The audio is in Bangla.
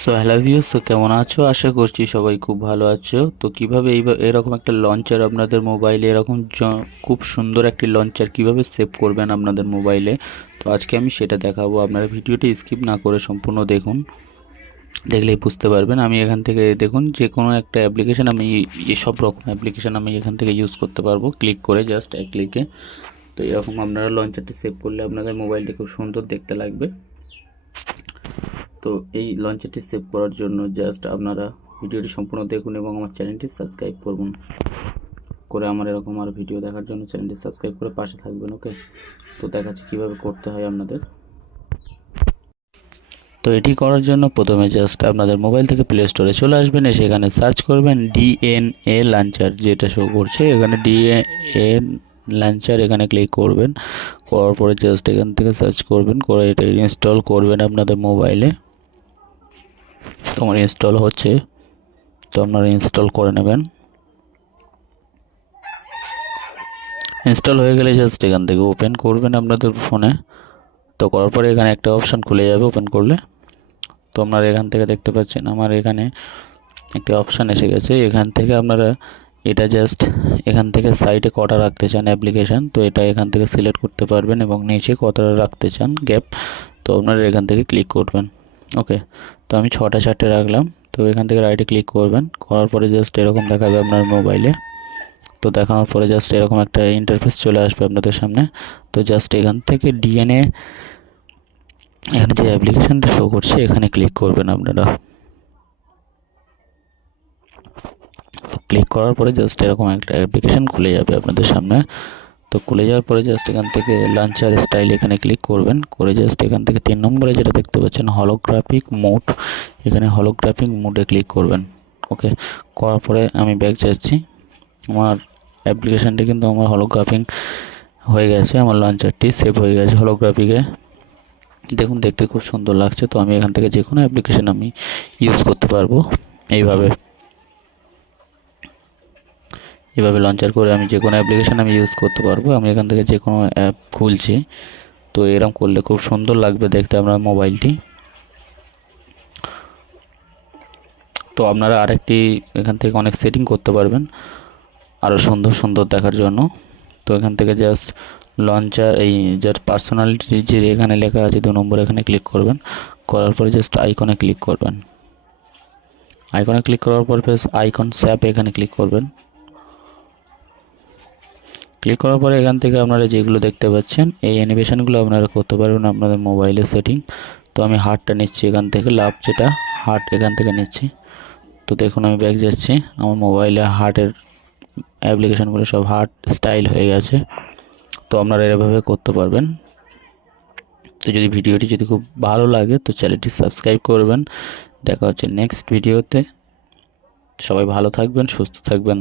সো হ্যালো ভিউয়ার্স, তো কেমন আছো? আশা করছি সবাই খুব ভালো আছো। তো কিভাবে এরকম একটা লঞ্চার আপনাদের মোবাইলে এরকম খুব সুন্দর একটি লঞ্চার কিভাবে সেভ করবেন আপনাদের মোবাইলে, তো আজকে আমি সেটা দেখাবো। আপনারা ভিডিওটি স্কিপ না করে সম্পূর্ণ দেখুন, দেখলেই বুঝতে পারবেন। আমি এখান থেকে দেখুন যে কোনো একটা অ্যাপ্লিকেশান, আমি সব রকম অ্যাপ্লিকেশান আমি এখান থেকে ইউজ করতে পারবো ক্লিক করে, জাস্ট এক ক্লিকে। তো এরকম আপনারা লঞ্চারটি সেভ করলে আপনাদের মোবাইলটি খুব সুন্দর দেখতে লাগবে। তো এই লঞ্চারটি সেভ করার জন্য জাস্ট আপনারা ভিডিওটি সম্পূর্ণ দেখুন এবং আমার চ্যানেলটি সাবস্ক্রাইব করুন করে, আমার এরকম আর ভিডিও দেখার জন্য চ্যানেলটি সাবস্ক্রাইব করে পাশে থাকবেন। ওকে, তো দেখাচ্ছি কীভাবে করতে হয় আপনাদের। তো এটি করার জন্য প্রথমে জাস্ট আপনাদের মোবাইল থেকে প্লে স্টোরে চলে আসবেন, সেখানে সার্চ করবেন ডিএনএ লঞ্চার, যেটা শো করছে এখানে ডিএন লঞ্চার, এখানে ক্লিক করবেন। করার পরে জাস্ট এখান থেকে সার্চ করবেন, করে এটা ইনস্টল করবেন আপনাদের মোবাইলে। তোমার ইনস্টল হচ্ছে, তো আপনারা ইনস্টল করে নেবেন। ইনস্টল হয়ে গেলে জাস্ট এখান থেকে ওপেন করবেন আপনাদের ফোনে। তো করার পরে এখানে একটা অপশান খুলে যাবে ওপেন করলে। তো আপনারা এখান থেকে দেখতে পাচ্ছেন আমার এখানে একটা অপশান এসে গেছে। এখান থেকে আপনারা এটা জাস্ট এখান থেকে সাইডে কটা রাখতে চান অ্যাপ্লিকেশান, তো এটা এখান থেকে সিলেক্ট করতে পারবেন এবং নিচে কটা রাখতে চান গ্যাপ, তো আপনারা এখান থেকে ক্লিক করবেন। ওকে, তো আমি 6টা 4টে রাখলাম। তো এখান থেকে রাইটে ক্লিক করবেন, করার পরে জাস্ট এরকম দেখাবে আপনার মোবাইলে। তো দেখানোর পরে জাস্ট এরকম একটা ইন্টারফেস চলে আসবে আপনাদের সামনে। তো জাস্ট এখান থেকে ডিএনএ, এখানে যে অ্যাপ্লিকেশানটা শো করছে এখানে ক্লিক করবেন আপনারা। তো ক্লিক করার পরে জাস্ট এরকম একটা অ্যাপ্লিকেশান খুলে যাবে আপনাদের সামনে। তো খুলে যাওয়ার পরে জাস্ট এখান থেকে লঞ্চার স্টাইল এখানে ক্লিক করবেন, করে জাস্ট এখান থেকে 3 নম্বরে যেটা দেখতে পাচ্ছেন হলোগ্রাফিক মোড, এখানে হলোগ্রাফিক মোডে ক্লিক করবেন। ওকে, করার পরে আমি ব্যাক যাচ্ছি। আমার অ্যাপ্লিকেশানটি কিন্তু আমার হলোগ্রাফিং হয়ে গেছে, আমার লঞ্চারটি সেভ হয়ে গেছে হলোগ্রাফিকে। দেখুন দেখতে খুব সুন্দর লাগছে। তো আমি এখান থেকে যে কোনো অ্যাপ্লিকেশান আমি ইউজ করতে পারবো এইভাবে। এভাবে লঞ্চার করে আমি যে কোনো অ্যাপ্লিকেশান আমি ইউজ করতে পারবো। আমি এখান থেকে যে কোনো অ্যাপ খুলছি, তো এরকম করলে খুব সুন্দর লাগবে দেখতে আপনার মোবাইলটি। তো আপনারা আরেকটি এখান থেকে অনেক সেটিং করতে পারবেন আরও সুন্দর সুন্দর দেখার জন্য। তো এখান থেকে জাস্ট লঞ্চার এই যার পার্সোনালিটি যে এখানে লেখা আছে 2 নম্বর, এখানে ক্লিক করবেন। করার পরে জাস্ট আইকনে ক্লিক করবেন। আইকনে ক্লিক করার পর আইকন স্যাপ এখানে ক্লিক করবেন। ক্লিক করার পরে এখান থেকে আপনারা যেগুলো দেখতে পাচ্ছেন এই অ্যানিমেশনগুলো আপনারা করতে পারবেন আপনাদের মোবাইলের সেটিং। তো আমি হার্টটা নিচ্ছি এখান থেকে, লাভ যেটা হার্ট এখান থেকে নিচ্ছি। তো দেখুন আমি ব্যাক যাচ্ছি, আমার মোবাইলে হার্টের অ্যাপ্লিকেশানগুলো সব হার্ট স্টাইল হয়ে গেছে। তো আপনারা এভাবে করতে পারবেন। তো যদি ভিডিওটি যদি খুব ভালো লাগে তো চ্যানেলটি সাবস্ক্রাইব করবেন। দেখা হচ্ছে নেক্সট ভিডিওতে। সবাই ভালো থাকবেন, সুস্থ থাকবেন।